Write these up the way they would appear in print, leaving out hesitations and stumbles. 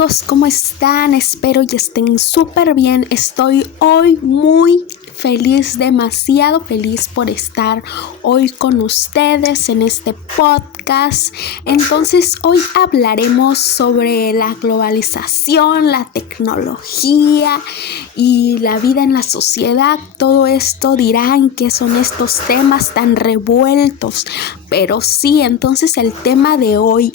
amigos, ¿cómo están? Espero y estén súper bien. Estoy hoy muy feliz, demasiado feliz por estar hoy con ustedes en este podcast. Entonces, hoy hablaremos sobre la globalización, la tecnología y la vida en la sociedad. Todo esto dirán que son estos temas tan revueltos, pero sí, entonces el tema de hoy,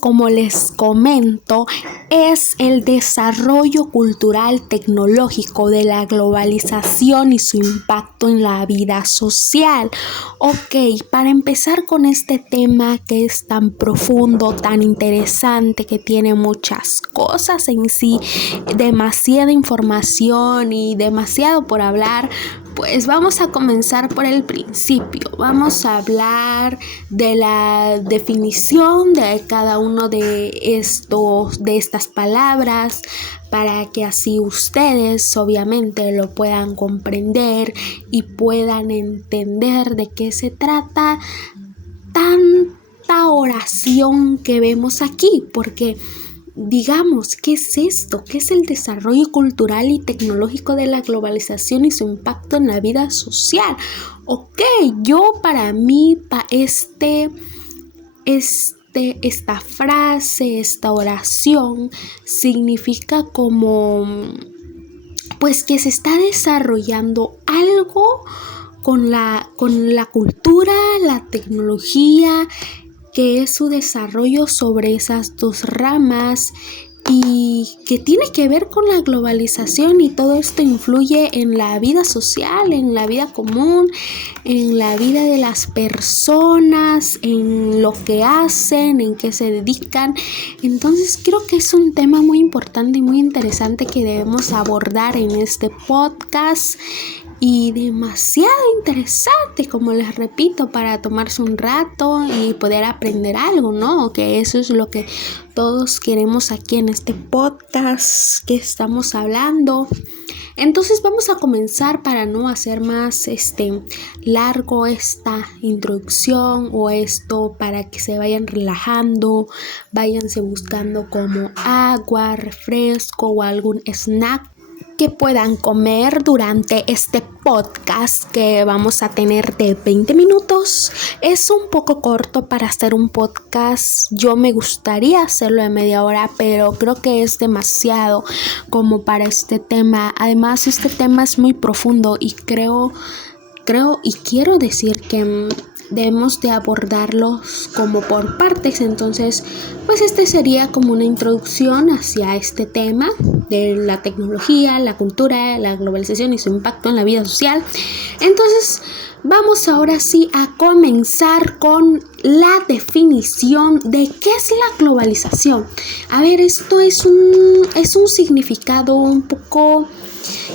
como les comento, es el desarrollo cultural tecnológico de la globalización y su impacto en la vida social. Ok, para empezar con este tema que es tan profundo, tan interesante, que tiene muchas cosas en sí, demasiada información y demasiado por hablar, pues vamos a comenzar por el principio. Vamos a hablar de la definición de cada uno de estas palabras, para que así ustedes obviamente lo puedan comprender y puedan entender de qué se trata tanta oración que vemos aquí, porque digamos, ¿qué es esto? ¿Qué es el desarrollo cultural y tecnológico de la globalización y su impacto en la vida social? Ok, para mí, esta frase, esta oración significa como, pues, que se está desarrollando algo con la cultura, la tecnología, que es su desarrollo sobre esas dos ramas y que tiene que ver con la globalización, y todo esto influye en la vida social, en la vida común, en la vida de las personas, en lo que hacen, en qué se dedican. Entonces creo que es un tema muy importante y muy interesante que debemos abordar en este podcast. Y demasiado interesante, como les repito, para tomarse un rato y poder aprender algo, ¿no? Que eso es lo que todos queremos aquí en este podcast que estamos hablando. Entonces vamos a comenzar, para no hacer más largo esta introducción o esto, para que se vayan relajando, váyanse buscando como agua, refresco o algún snack que puedan comer durante este podcast que vamos a tener de 20 minutos. Es un poco corto para hacer un podcast. Yo me gustaría hacerlo de media hora, pero creo que es demasiado como para este tema. Además, este tema es muy profundo y creo y quiero decir que debemos de abordarlos como por partes. Entonces, pues sería como una introducción hacia este tema de la tecnología, la cultura, la globalización y su impacto en la vida social. Entonces, vamos ahora sí a comenzar con la definición de qué es la globalización. A ver, esto es un significado un poco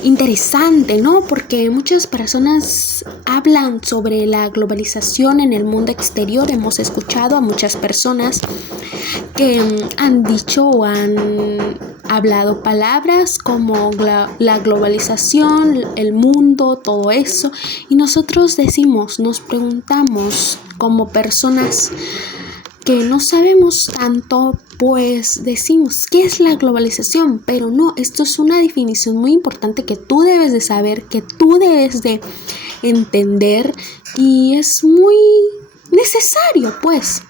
interesante, ¿no? Porque muchas personas hablan sobre la globalización en el mundo exterior. Hemos escuchado a muchas personas que han dicho o han hablado palabras como la globalización, el mundo, todo eso. Y nosotros nos preguntamos como personas que no sabemos tanto, pues decimos, ¿qué es la globalización? Pero no, esto es una definición muy importante que tú debes de saber, que tú debes de entender, y es muy necesario, pues.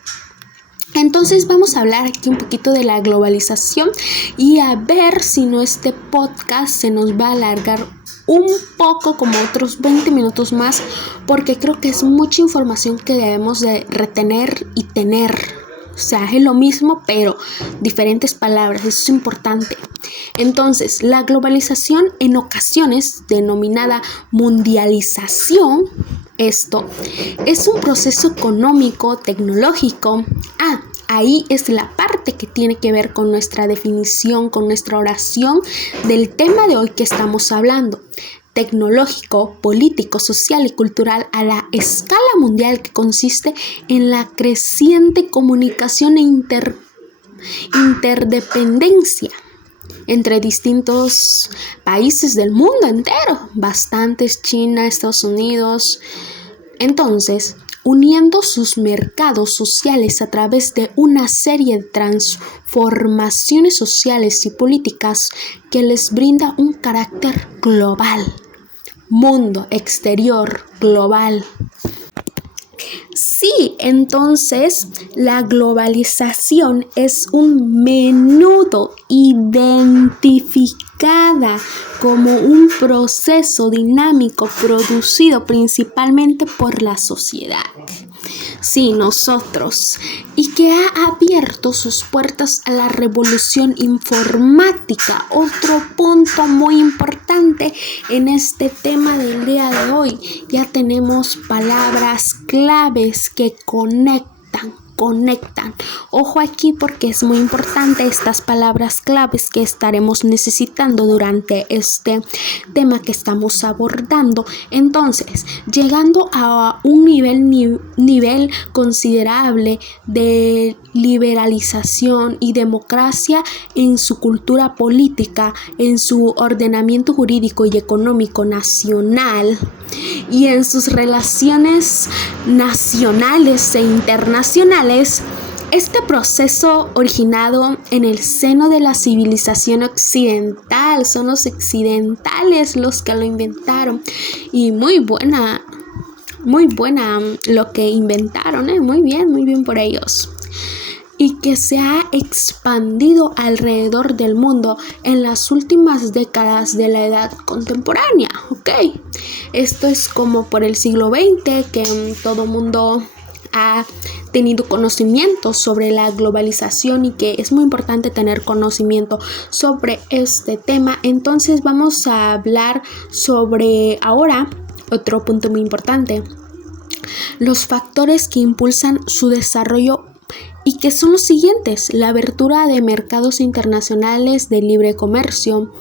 Entonces vamos a hablar aquí un poquito de la globalización y a ver si no este podcast se nos va a alargar un poco, como otros 20 minutos más, porque creo que es mucha información que debemos de retener y tener. O sea, es lo mismo, pero diferentes palabras. Eso es importante. Entonces, la globalización, en ocasiones denominada mundialización, esto es un proceso económico, tecnológico. Ahí es la parte que tiene que ver con nuestra definición, con nuestra oración del tema de hoy que estamos hablando. Tecnológico, político, social y cultural a la escala mundial, que consiste en la creciente comunicación e interdependencia entre distintos países del mundo entero, bastantes, China, Estados Unidos. Entonces, uniendo sus mercados sociales a través de una serie de transformaciones sociales y políticas que les brinda un carácter global. Mundo exterior global. Sí, entonces la globalización es un menudo identificada como un proceso dinámico producido principalmente por la sociedad. Sí, nosotros, y que ha abierto sus puertas a la revolución informática. Otro punto muy importante en este tema del día de hoy. Ya tenemos palabras claves que conectan. Ojo aquí porque es muy importante estas palabras claves que estaremos necesitando durante este tema que estamos abordando. Entonces, llegando a un nivel considerable de liberalización y democracia en su cultura política, en su ordenamiento jurídico y económico nacional y en sus relaciones nacionales e internacionales. Este proceso originado en el seno de la civilización occidental, son los occidentales los que lo inventaron, y muy buena lo que inventaron, muy bien por ellos, y que se ha expandido alrededor del mundo en las últimas décadas de la edad contemporánea, ¿ok? Esto es como por el siglo XX que todo mundo ha tenido conocimiento sobre la globalización y que es muy importante tener conocimiento sobre este tema. Entonces vamos a hablar sobre ahora otro punto muy importante: los factores que impulsan su desarrollo, y que son los siguientes: la abertura de mercados internacionales de libre comercio,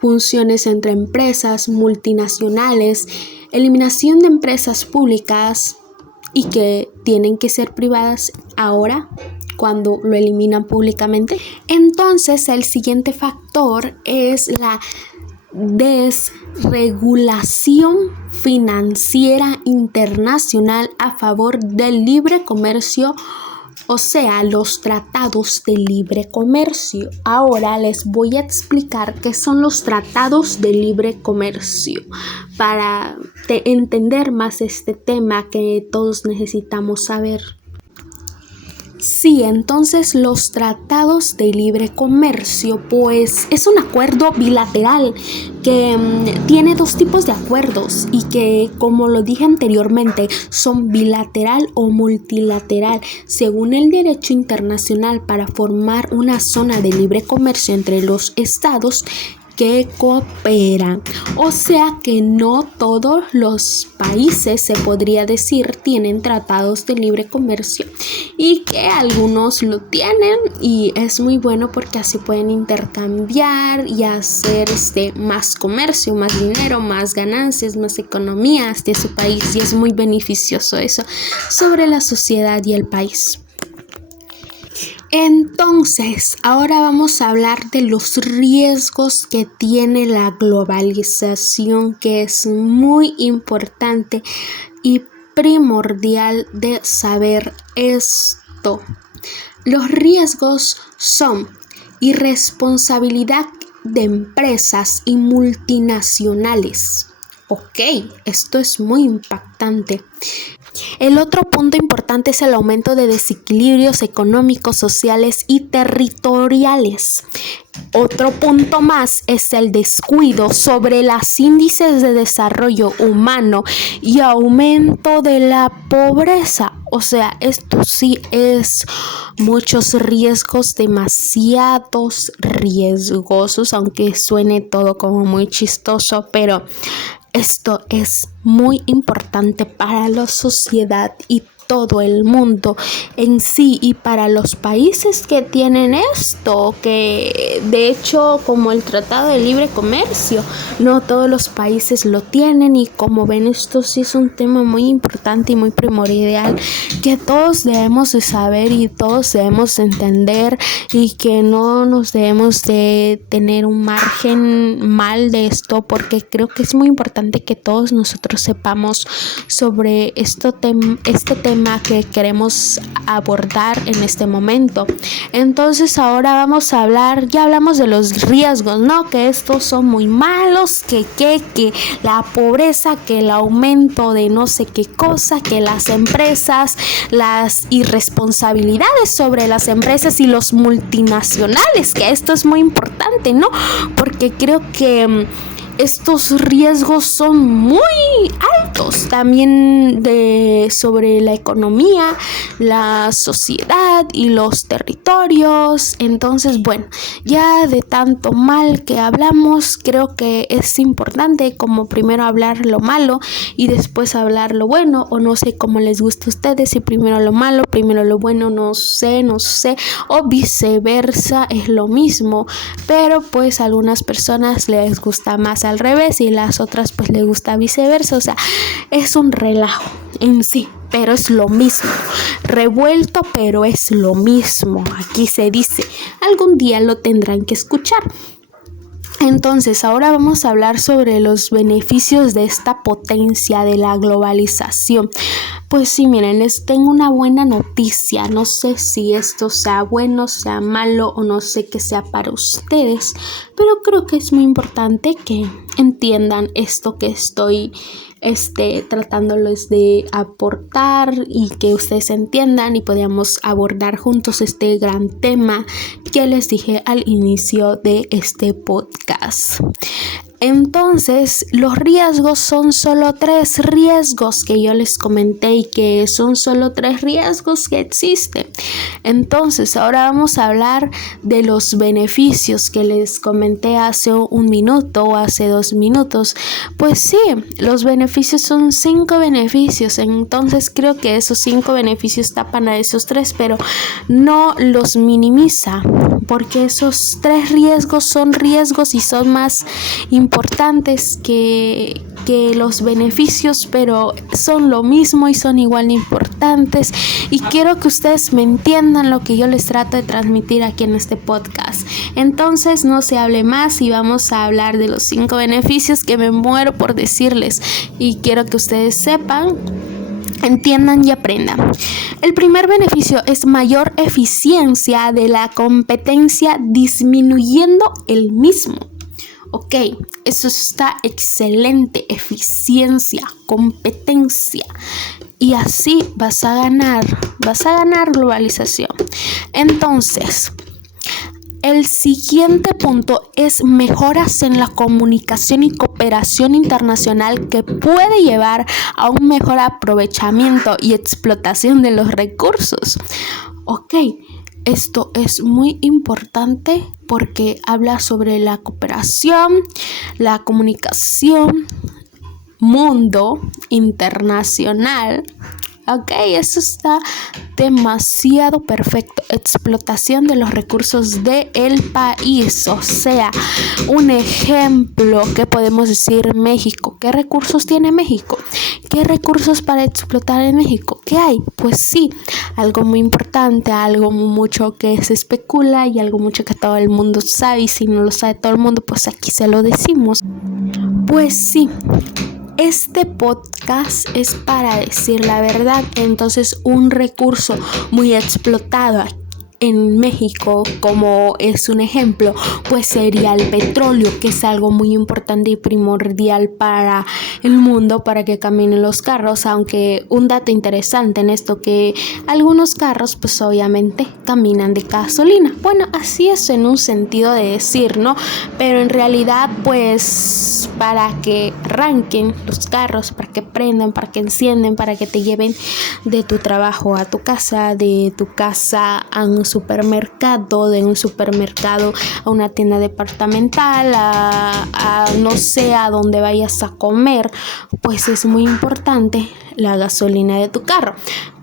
funciones entre empresas multinacionales, eliminación de empresas públicas y que tienen que ser privadas ahora cuando lo eliminan públicamente. Entonces el siguiente factor es la desregulación financiera internacional a favor del libre comercio, o sea, los tratados de libre comercio. Ahora les voy a explicar qué son los tratados de libre comercio para entender más este tema que todos necesitamos saber. Sí, entonces los tratados de libre comercio pues es un acuerdo bilateral que tiene dos tipos de acuerdos y que, como lo dije anteriormente, son bilateral o multilateral según el derecho internacional para formar una zona de libre comercio entre los estados que cooperan. O sea que no todos los países, se podría decir, tienen tratados de libre comercio y que algunos lo tienen, y es muy bueno porque así pueden intercambiar y hacer más comercio, más dinero, más ganancias, más economías de su país, y es muy beneficioso eso sobre la sociedad y el país. Entonces, ahora vamos a hablar de los riesgos que tiene la globalización, que es muy importante y primordial de saber esto. Los riesgos son irresponsabilidad de empresas y multinacionales. Ok, esto es muy impactante. El otro punto importante es el aumento de desequilibrios económicos, sociales y territoriales. Otro punto más es el descuido sobre los índices de desarrollo humano y aumento de la pobreza. O sea, esto sí es muchos riesgos, demasiados riesgosos, aunque suene todo como muy chistoso, pero esto es muy importante para la sociedad y todo el mundo en sí, y para los países que tienen esto, que de hecho, como el Tratado de Libre Comercio, no todos los países lo tienen, y como ven, esto sí es un tema muy importante y muy primordial que todos debemos de saber y todos debemos entender, y que no nos debemos de tener un margen mal de esto, porque creo que es muy importante que todos nosotros sepamos sobre este tema tema que queremos abordar en este momento. Entonces ahora vamos a hablar, ya hablamos de los riesgos, ¿no? Que estos son muy malos, que la pobreza, que el aumento de no sé qué cosa, que las empresas, las irresponsabilidades sobre las empresas y los multinacionales, que esto es muy importante, ¿no? Porque creo que estos riesgos son muy altos también sobre la economía, la sociedad y los territorios. Entonces, bueno, ya de tanto mal que hablamos, creo que es importante como primero hablar lo malo y después hablar lo bueno, o no sé cómo les gusta a ustedes, si primero lo malo, primero lo bueno, no sé, o viceversa, es lo mismo, pero pues a algunas personas les gusta más al revés y las otras pues les gusta viceversa. O sea, es un relajo en sí, pero es lo mismo, revuelto, pero es lo mismo. Aquí se dice, algún día lo tendrán que escuchar. Entonces, ahora vamos a hablar sobre los beneficios de esta potencia de la globalización. Pues sí, miren, les tengo una buena noticia. No sé si esto sea bueno, sea malo o no sé qué sea para ustedes, pero creo que es muy importante que entiendan esto que estoy tratándoles de aportar y que ustedes entiendan y podamos abordar juntos este gran tema que les dije al inicio de este podcast. Entonces, los riesgos son solo 3 riesgos que yo les comenté y que son solo 3 riesgos que existen. Entonces, ahora vamos a hablar de los beneficios que les comenté hace un minuto o hace 2 minutos. Pues sí, los beneficios son 5 beneficios. Entonces, creo que esos 5 beneficios tapan a esos 3, pero no los minimiza, porque esos 3 riesgos son riesgos y son más importantes que los beneficios, pero son lo mismo y son igual de importantes, y quiero que ustedes me entiendan lo que yo les trato de transmitir aquí en este podcast. Entonces no se hable más y vamos a hablar de los 5 beneficios que me muero por decirles y quiero que ustedes sepan, entiendan y aprendan. El primer beneficio es mayor eficiencia de la competencia, disminuyendo el mismo. Ok, eso está excelente, eficiencia, competencia, y así vas a ganar globalización. Entonces, el siguiente punto es mejoras en la comunicación y cooperación internacional que puede llevar a un mejor aprovechamiento y explotación de los recursos. Ok, esto es muy importante porque habla sobre la cooperación, la comunicación, mundo internacional. Ok, eso está demasiado perfecto. Explotación de los recursos del país. O sea, un ejemplo que podemos decir México. ¿Qué recursos tiene México? ¿Qué recursos para explotar en México? ¿Qué hay? Pues sí, algo muy importante, algo mucho que se especula y algo mucho que todo el mundo sabe. Y si no lo sabe todo el mundo, pues aquí se lo decimos. Pues sí. Este podcast es para decir la verdad. Entonces, un recurso muy explotado en México, como es un ejemplo, pues sería el petróleo, que es algo muy importante y primordial para el mundo, para que caminen los carros. Aunque un dato interesante en esto, que algunos carros pues obviamente caminan de gasolina. Bueno, así es en un sentido de decir, ¿no? Pero en realidad pues para que arranquen los carros, para que prendan, para que encienden, para que te lleven de tu trabajo a tu casa, de tu casa a un supermercado, de un supermercado a una tienda departamental, a no sé, a donde vayas a comer, pues es muy importante la gasolina de tu carro.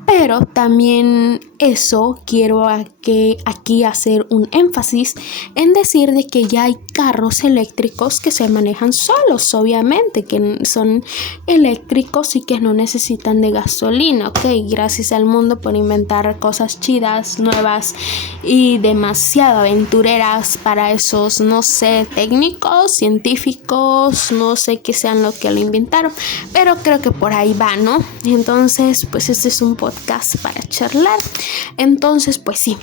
Pero también eso quiero aquí hacer un énfasis en decir de que ya hay carros eléctricos que se manejan solos, obviamente, que son eléctricos y que no necesitan de gasolina, ¿ok? Gracias al mundo por inventar cosas chidas, nuevas y demasiado aventureras para esos, no sé, técnicos, científicos, no sé qué sean los que lo inventaron, pero creo que por ahí va, ¿no? Entonces, pues este es un podcast para charlar. Entonces, pues sí.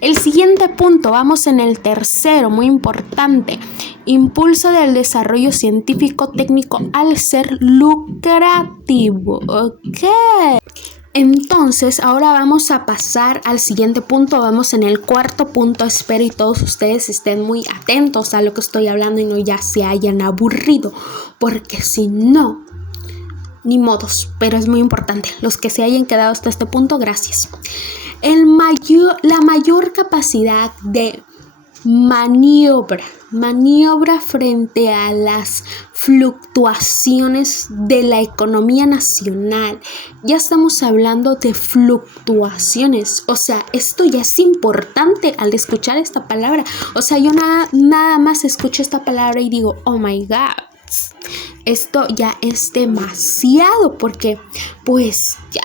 El siguiente punto, vamos en el tercero, muy importante. Impulso del desarrollo científico técnico al ser lucrativo. Ok. Entonces, ahora vamos a pasar al siguiente punto. Vamos en el cuarto punto. Espero y todos ustedes estén muy atentos a lo que estoy hablando y no ya se hayan aburrido, porque si no, ni modos, pero es muy importante. Los que se hayan quedado hasta este punto, gracias. La mayor capacidad de maniobra frente a las fluctuaciones de la economía nacional. Ya estamos hablando de fluctuaciones, o sea, esto ya es importante al escuchar esta palabra. O sea, yo nada más escucho esta palabra y digo, oh my God. Esto ya es demasiado porque pues ya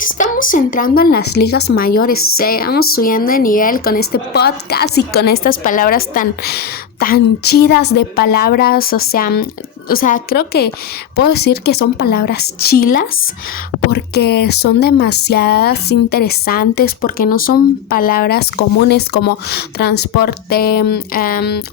estamos entrando en las ligas mayores, o sea, vamos subiendo de nivel con este podcast y con estas palabras tan chidas de palabras, o sea, creo que puedo decir que son palabras chilas porque son demasiadas interesantes, porque no son palabras comunes como transporte,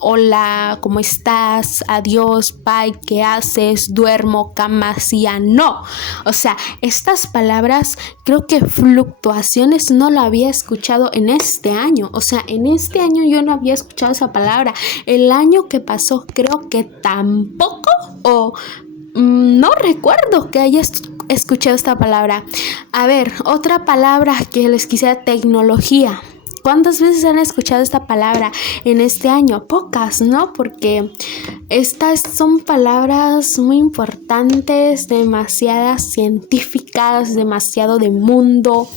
hola, ¿cómo estás? Adiós, bye, ¿qué haces? Duermo, cama, silla, no. O sea, estas palabras, creo que fluctuaciones no la había escuchado en este año. O sea, en este año yo no había escuchado esa palabra. El año que pasó creo que tampoco, o no recuerdo que haya escuchado esta palabra. A ver, otra palabra que les quisiera, tecnología. ¿Cuántas veces han escuchado esta palabra en este año? Pocas, ¿no? Porque estas son palabras muy importantes, demasiadas científicas, demasiado de mundo.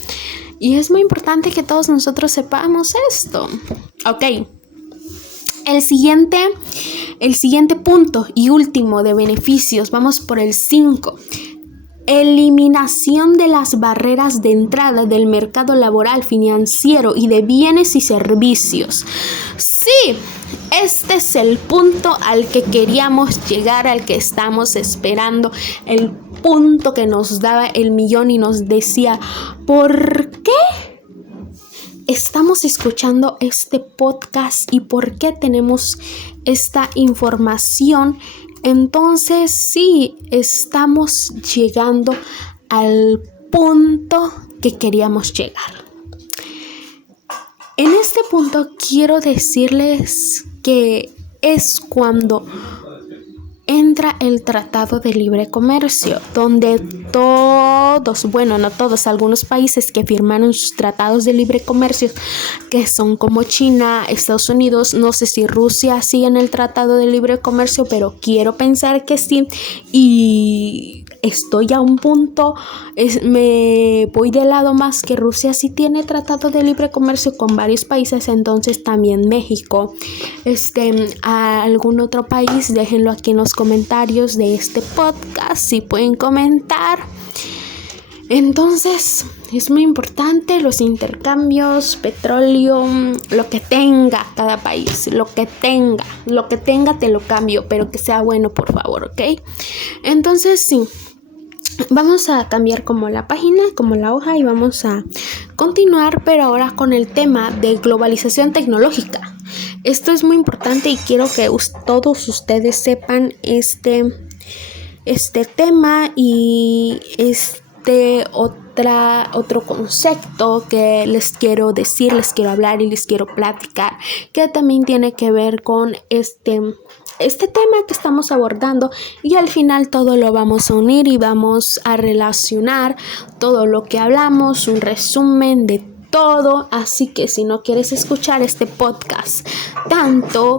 Y es muy importante que todos nosotros sepamos esto. Ok. El siguiente punto y último de beneficios, vamos por el 5. Eliminación de las barreras de entrada del mercado laboral, financiero y de bienes y servicios. Sí, este es el punto al que queríamos llegar, al que estamos esperando, el punto que nos daba el millón y nos decía, ¿por qué estamos escuchando este podcast y por qué tenemos esta información? Entonces sí, estamos llegando al punto que queríamos llegar. En este punto quiero decirles que es cuando entra el Tratado de Libre Comercio, donde todos, bueno, no todos, algunos países que firmaron sus tratados de libre comercio, que son como China, Estados Unidos, no sé si Rusia sigue en el Tratado de Libre Comercio, pero quiero pensar que sí, y estoy a un punto, me voy de lado más que Rusia sí tiene tratado de libre comercio con varios países, entonces también México. A algún otro país, déjenlo aquí en los comentarios de este podcast, si pueden comentar. Entonces, es muy importante los intercambios, petróleo, lo que tenga cada país, lo que tenga te lo cambio, pero que sea bueno, por favor, ¿ok? Entonces, sí. Vamos a cambiar como la página, como la hoja, y vamos a continuar, pero ahora con el tema de globalización tecnológica. Esto es muy importante y quiero que todos ustedes sepan este tema y otro concepto que les quiero decir, les quiero hablar y les quiero platicar, que también tiene que ver con este tema que estamos abordando, y al final todo lo vamos a unir y vamos a relacionar todo lo que hablamos, un resumen de todo. Así que si no quieres escuchar este podcast tanto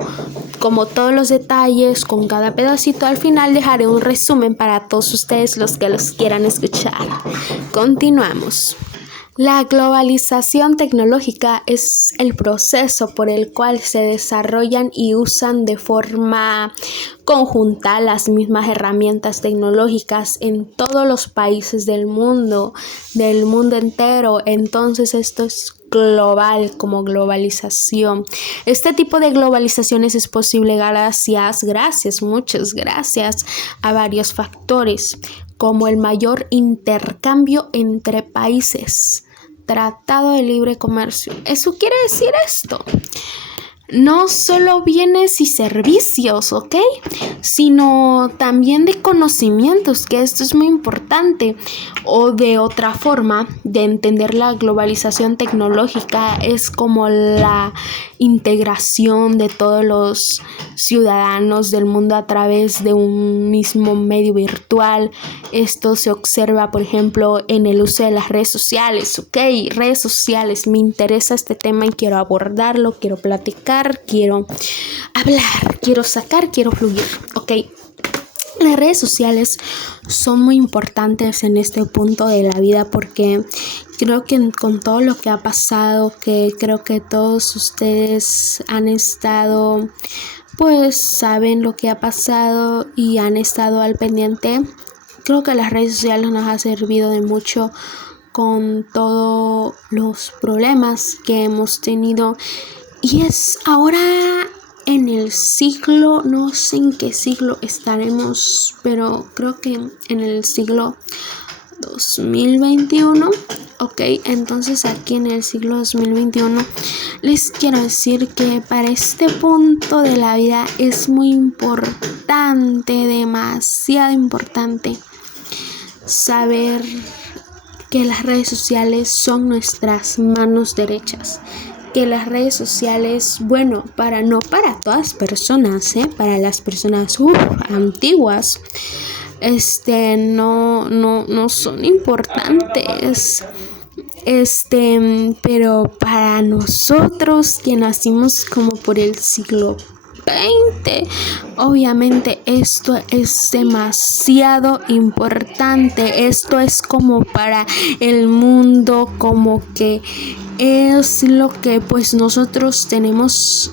como todos los detalles con cada pedacito, al final dejaré un resumen para todos ustedes los que los quieran escuchar. Continuamos. La globalización tecnológica es el proceso por el cual se desarrollan y usan de forma conjunta las mismas herramientas tecnológicas en todos los países del mundo entero. Entonces esto es global como globalización. Este tipo de globalizaciones es posible muchas gracias a varios factores, como el mayor intercambio entre países. Tratado de Libre Comercio. Eso quiere decir esto. No solo bienes y servicios, ¿ok? Sino también de conocimientos, que esto es muy importante. O de otra forma de entender la globalización tecnológica es como la integración de todos los ciudadanos del mundo a través de un mismo medio virtual. Esto se observa, por ejemplo, en el uso de las redes sociales, ¿ok? Redes sociales, me interesa este tema y quiero abordarlo, quiero platicar, quiero hablar, quiero sacar, quiero fluir, ¿ok? Las redes sociales son muy importantes en este punto de la vida porque creo que con todo lo que ha pasado, que creo que todos ustedes han estado, pues saben lo que ha pasado y han estado al pendiente. Creo que las redes sociales nos ha servido de mucho con todos los problemas que hemos tenido. Y es ahora en el siglo, no sé en qué siglo estaremos, pero creo que en el siglo 2021. Ok, entonces aquí en el siglo 2021 les quiero decir que para este punto de la vida es muy importante, demasiado importante, saber que las redes sociales son nuestras manos derechas. Que las redes sociales, bueno, no para todas personas, para las personas antiguas, no son importantes. Pero para nosotros que nacimos como por el siglo XX, obviamente esto es demasiado importante. Esto es como para el mundo, como que es lo que pues nosotros tenemos.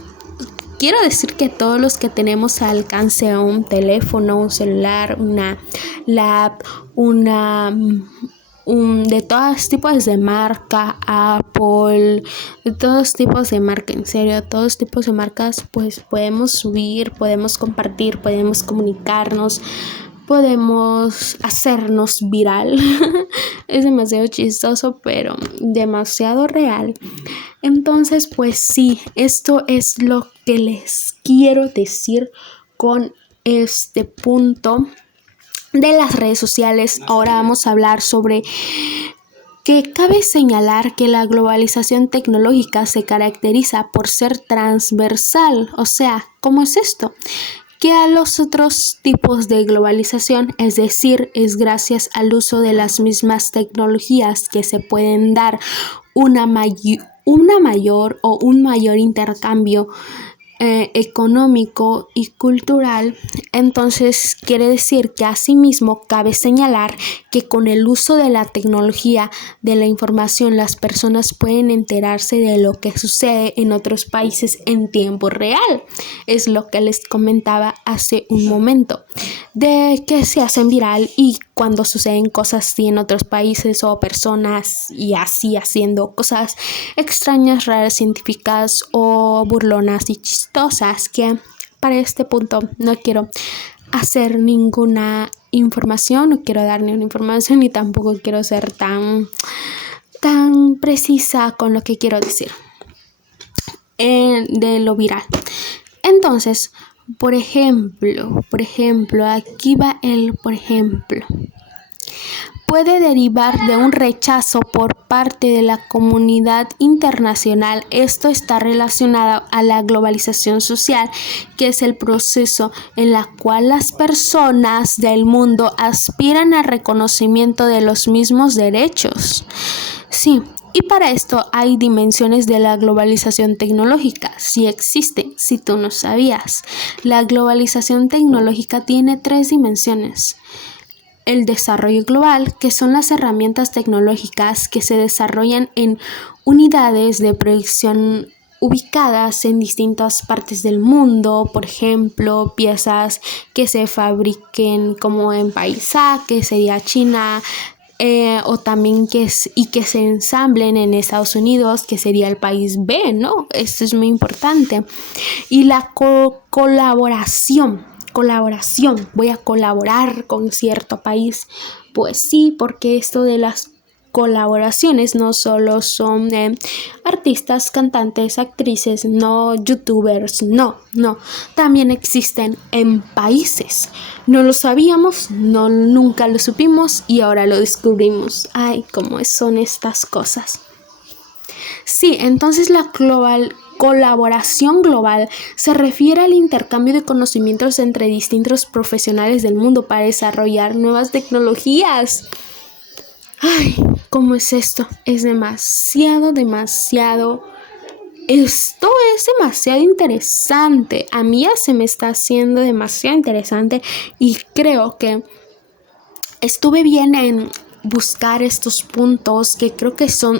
Quiero decir que todos los que tenemos al alcance un teléfono, un celular, una lap, de todos tipos de marca, Apple, de todos tipos de marca, en serio, todos tipos de marcas, pues podemos subir, podemos compartir, podemos comunicarnos, podemos hacernos viral. Es demasiado chistoso, pero demasiado real. Entonces, pues sí, esto es lo que les quiero decir con este punto de las redes sociales. Ahora vamos a hablar sobre que cabe señalar que la globalización tecnológica se caracteriza por ser transversal. O sea, ¿cómo es esto? Que a los otros tipos de globalización, es decir, es gracias al uso de las mismas tecnologías que se pueden dar un mayor intercambio económico y cultural. Entonces quiere decir que asimismo cabe señalar que con el uso de la tecnología de la información las personas pueden enterarse de lo que sucede en otros países en tiempo real. Es lo que les comentaba hace un momento, de que se hacen viral y cuando suceden cosas así en otros países o personas y así haciendo cosas extrañas, raras, científicas o burlonas y chistosas, que para este punto no quiero hacer ninguna información, no quiero dar ninguna información y tampoco quiero ser tan precisa con lo que quiero decir de lo viral. Entonces, por ejemplo, aquí va el por ejemplo. Puede derivar de un rechazo por parte de la comunidad internacional. Esto está relacionado a la globalización social, que es el proceso en la cual las personas del mundo aspiran al reconocimiento de los mismos derechos. Sí. Y para esto hay dimensiones de la globalización tecnológica. Sí existe, si tú no sabías. La globalización tecnológica tiene 3 dimensiones. el desarrollo global, que son las herramientas tecnológicas que se desarrollan en unidades de producción ubicadas en distintas partes del mundo, por ejemplo, piezas que se fabriquen como en país A, que sería China, o también que se ensamblen en Estados Unidos, que sería el país B, ¿no? Esto es muy importante. Y la colaboración, voy a colaborar con cierto país. Pues sí, porque esto de las colaboraciones no solo son artistas, cantantes, actrices, no youtubers, no, también existen en países. No lo sabíamos, no, nunca lo supimos y ahora lo descubrimos. Ay, cómo son estas cosas. Sí, entonces la colaboración global se refiere al intercambio de conocimientos entre distintos profesionales del mundo para desarrollar nuevas tecnologías. Ay, ¿cómo es esto? Es demasiado. Esto es demasiado interesante. A mí ya se me está haciendo demasiado interesante y creo que estuve bien en buscar estos puntos que creo que son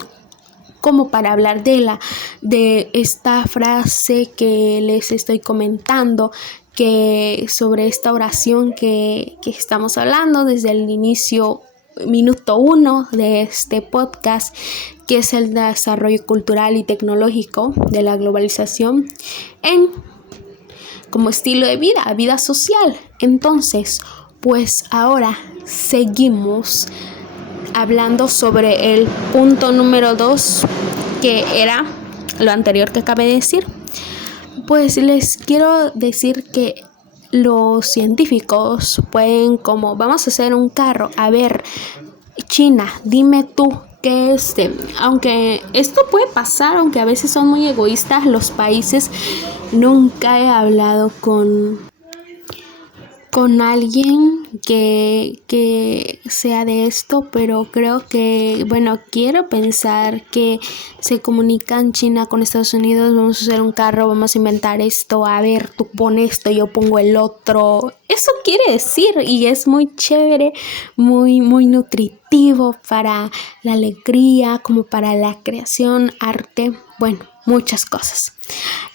como para hablar de esta frase que les estoy comentando, que sobre esta oración que estamos hablando desde el inicio, minuto 1 de este podcast, que es el desarrollo cultural y tecnológico de la globalización como estilo de vida social. Entonces, pues ahora seguimos hablando sobre el punto número 2, que era lo anterior que acabé de decir. Pues les quiero decir que los científicos pueden, como vamos a hacer un carro, a ver, China, dime tú qué es, aunque esto puede pasar, aunque a veces son muy egoístas los países. Nunca he hablado con alguien que sea de esto, pero creo que, quiero pensar que se comunican China con Estados Unidos. Vamos a hacer un carro, vamos a inventar esto, a ver, tú pones esto, yo pongo el otro. Eso quiere decir, y es muy chévere, muy nutritivo para la alegría, como para la creación, arte, muchas cosas.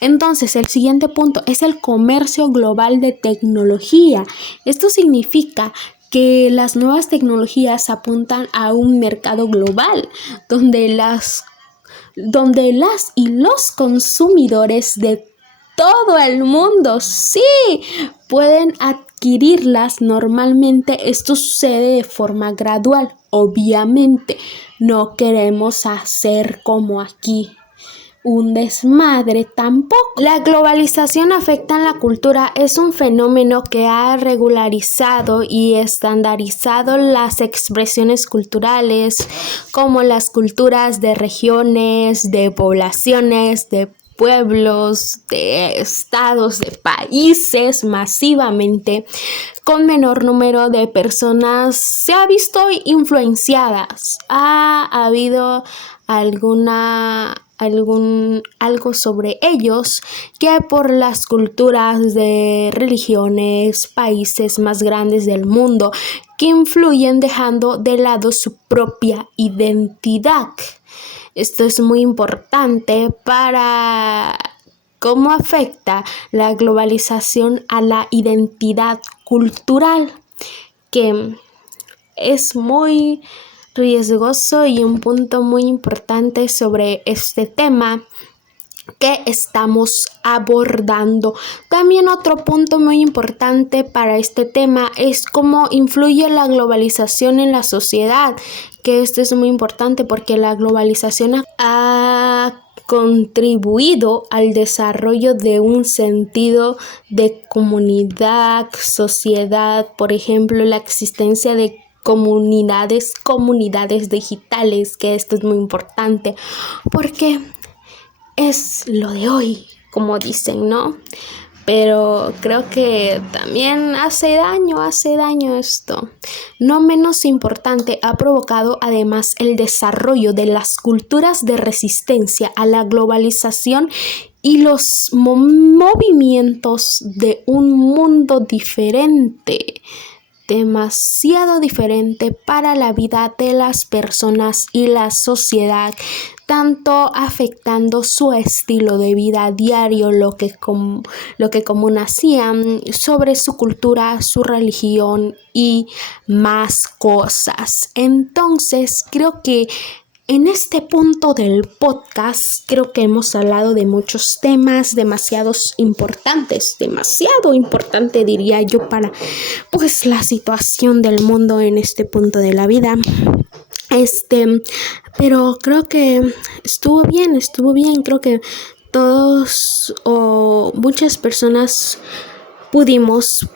Entonces, el siguiente punto es el comercio global de tecnología. Esto significa que las nuevas tecnologías apuntan a un mercado global donde las y los consumidores de todo el mundo sí pueden adquirirlas. Normalmente esto sucede de forma gradual. Obviamente no queremos hacer como aquí un desmadre tampoco. La globalización afecta en la cultura. Es un fenómeno que ha regularizado y estandarizado las expresiones culturales, como las culturas de regiones, de poblaciones, de pueblos, de estados, de países masivamente. Con menor número de personas se ha visto influenciadas. Ha habido algo sobre ellos que por las culturas de religiones, países más grandes del mundo que influyen dejando de lado su propia identidad. Esto es muy importante para cómo afecta la globalización a la identidad cultural, que es muy riesgoso y un punto muy importante sobre este tema que estamos abordando. También otro punto muy importante para este tema es cómo influye la globalización en la sociedad, que esto es muy importante porque la globalización ha contribuido al desarrollo de un sentido de comunidad, sociedad, por ejemplo, la existencia de comunidades digitales, que esto es muy importante porque es lo de hoy, como dicen, ¿no? Pero creo que también hace daño esto. No menos importante, ha provocado además el desarrollo de las culturas de resistencia a la globalización y los movimientos de un mundo diferente. demasiado diferente para la vida de las personas y la sociedad, tanto afectando su estilo de vida diario, lo que común hacían, sobre su cultura, su religión y más cosas. Entonces, creo que en este punto del podcast creo que hemos hablado de muchos temas demasiado importante diría yo para pues la situación del mundo en este punto de la vida. Pero creo que estuvo bien, creo que todos o muchas personas pudimos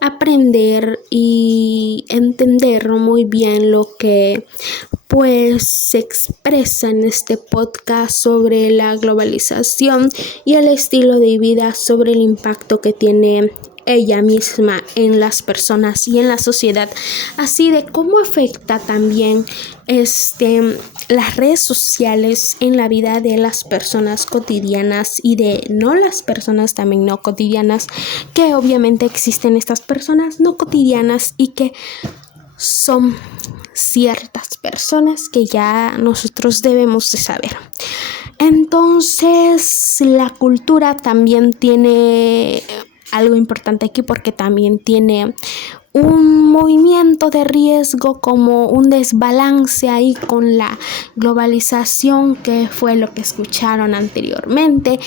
aprender y entender muy bien lo que pues se expresa en este podcast sobre la globalización y el estilo de vida, sobre el impacto que tiene ella misma en las personas y en la sociedad, así de cómo afecta también las redes sociales en la vida de las personas cotidianas y de no las personas también no cotidianas, que obviamente existen estas personas no cotidianas y que son ciertas personas que ya nosotros debemos de saber. Entonces, la cultura también tiene algo importante aquí, porque también tiene un movimiento de riesgo, como un desbalance ahí con la globalización, que fue lo que escucharon anteriormente,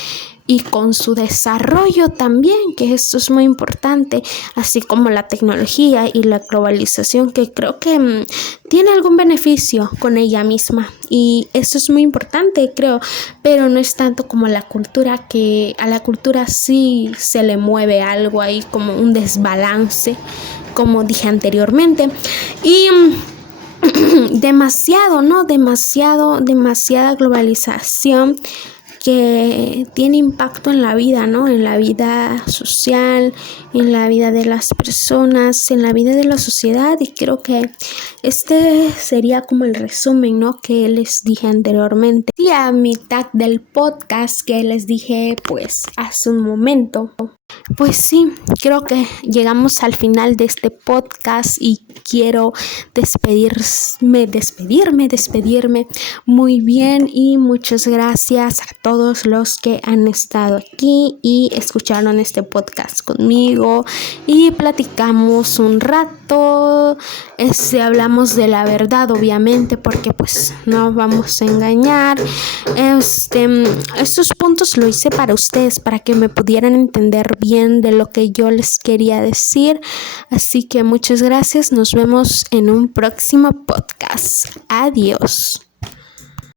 y con su desarrollo también, que esto es muy importante, así como la tecnología y la globalización, que creo que tiene algún beneficio con ella misma, y esto es muy importante, creo, pero no es tanto como la cultura, que a la cultura sí se le mueve algo ahí, como un desbalance, como dije anteriormente, y demasiada globalización que tiene impacto en la vida, ¿no? En la vida social, en la vida de las personas, en la vida de la sociedad, y creo que este sería como el resumen, ¿no? Que les dije anteriormente. Y a mitad del podcast que les dije pues hace un momento. Pues sí, creo que llegamos al final de este podcast y quiero despedirme muy bien, y muchas gracias a todos los que han estado aquí y escucharon este podcast conmigo y platicamos un rato. Hablamos de la verdad, obviamente, porque pues no vamos a engañar. Estos puntos lo hice para ustedes, para que me pudieran entender bien de lo que yo les quería decir. Así que muchas gracias. Nos vemos en un próximo podcast. Adiós.